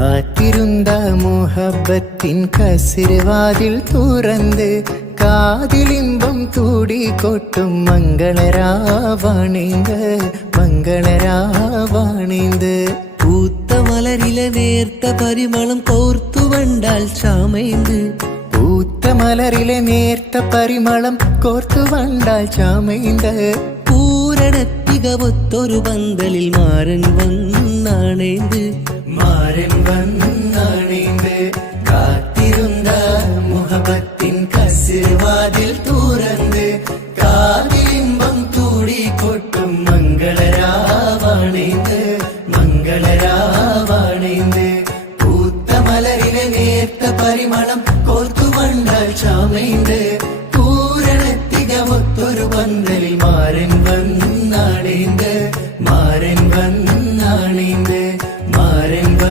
காத்திருந்த முகப்பத்தின் கசிறுவாதில் துறந்து காதிலிம்பம் தூடி கொட்டும் மங்களராவணிந்து மங்களராவணிந்து. பூத்த மலரில நேர்த்த பரிமளம் கோர்த்து வண்டால் சாமைந்து. பூத்த மலரில நேர்த்த பரிமளம் கோர்த்து வண்டால் சாமைந்த. பூரணத்திக ஒத்தொரு பந்தலில் மாறன் வண்ணாணைந்து காரெம்பன் அணைந்து காத்திருந்த முகபத்தின் கசிர்வாதில் தூரந்து காதிலிம்பம் தூடி கொட்டும் மங்களராவணைந்து மங்களராவணைந்து. பூத்த மலரின நேர்த்த பரிமளம் கோர்த்து வண்டால்